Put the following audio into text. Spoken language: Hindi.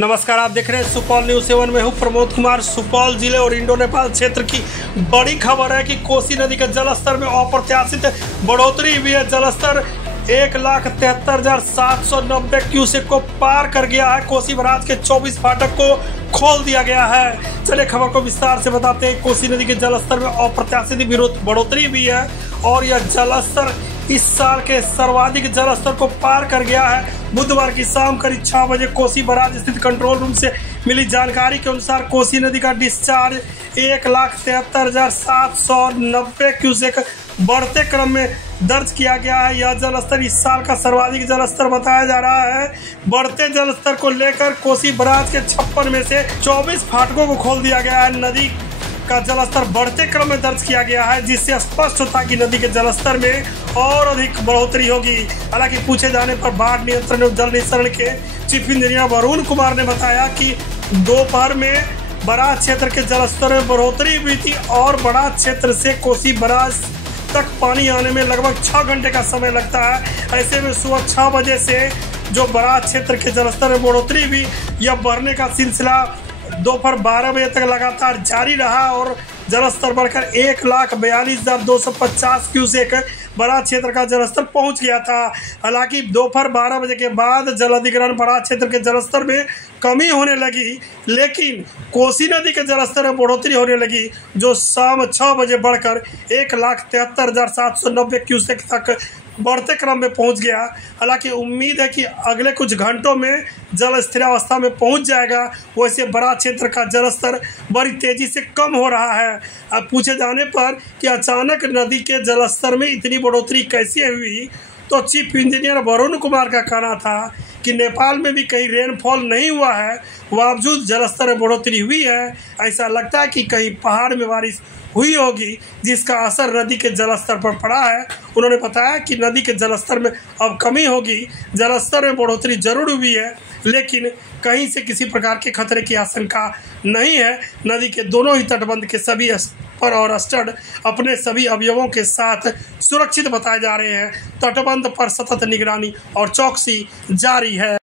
नमस्कार, आप देख रहे हैं सुपौल न्यूज़ 7 में हूँ प्रमोद कुमार। सुपौल जिले और इंडो नेपाल क्षेत्र की बड़ी खबर है कि कोसी नदी के जलस्तर में अप्रत्याशित बढ़ोतरी हुई है। जलस्तर 1,73,790 क्यूसेक को पार कर गया है। कोसी बराज के 24 फाटक को खोल दिया गया है। चलिए खबर को विस्तार से बताते हैं। कोसी नदी के जलस्तर में अप्रत्याशित बढ़ोतरी हुई है और यह जलस्तर इस साल के सर्वाधिक जलस्तर को पार कर गया है। बुधवार की शाम करीब 6 बजे कोसी बराज स्थित कंट्रोल रूम से मिली जानकारी के अनुसार कोसी नदी का डिस्चार्ज 1,73,790 क्यूसेक बढ़ते क्रम में दर्ज किया गया है। यह जलस्तर इस साल का सर्वाधिक जलस्तर बताया जा रहा है। बढ़ते जलस्तर को लेकर कोसी बराज के 56 में से 24 फाटकों को खोल दिया गया है। नदी का जलस्तर बढ़ते क्रम में दर्ज किया गया है, जिससे स्पष्ट होता है कि नदी के जलस्तर में और अधिक बढ़ोतरी होगी। हालांकि पूछे जाने पर बाढ़ नियंत्रण एवं जल निस्सरण के चीफ इंजीनियर वरुण कुमार ने बताया कि दोपहर में बराज क्षेत्र के जलस्तर में बढ़ोतरी हुई थी और बराज क्षेत्र से कोसी बराज तक पानी आने में लगभग 6 घंटे का समय लगता है। ऐसे में सुबह 6 बजे से जो बराज क्षेत्र के जलस्तर में बढ़ोतरी हुई, यह बढ़ने का सिलसिला दोपहर 12 बजे तक लगातार जारी रहा और जलस्तर बढ़कर 1,42,250 क्यूसेक बराज क्षेत्र का जलस्तर पहुंच गया था। हालांकि दोपहर 12 बजे के बाद जल अधिग्रहण बराज क्षेत्र के जलस्तर में कमी होने लगी, लेकिन कोसी नदी के जलस्तर में बढ़ोतरी होने लगी, जो शाम 6 बजे बढ़कर 1,73,790 क्यूसेक तक बढ़ते क्रम में पहुंच गया। हालांकि उम्मीद है कि अगले कुछ घंटों में जल स्थिरावस्था में पहुंच जाएगा। वैसे बराज क्षेत्र का जलस्तर बड़ी तेजी से कम हो रहा है। अब पूछे जाने पर कि अचानक नदी के जलस्तर में इतनी बढ़ोतरी कैसे हुई, तो चीफ इंजीनियर वरुण कुमार का कहना था कि नेपाल में भी कहीं रेनफॉल नहीं हुआ है, बावजूद जलस्तर में बढ़ोतरी हुई है। ऐसा लगता है कि कहीं पहाड़ में बारिश हुई होगी, जिसका असर नदी के जलस्तर पर पड़ा है। उन्होंने बताया कि नदी के जलस्तर में अब कमी होगी। जलस्तर में बढ़ोतरी जरूर हुई है, लेकिन कहीं से किसी प्रकार के खतरे की आशंका नहीं है। नदी के दोनों ही तटबंध के सभी पर और स्टड अपने सभी अवयवों के साथ सुरक्षित बताए जा रहे हैं। तटबंध पर सतत निगरानी और चौकसी जारी है।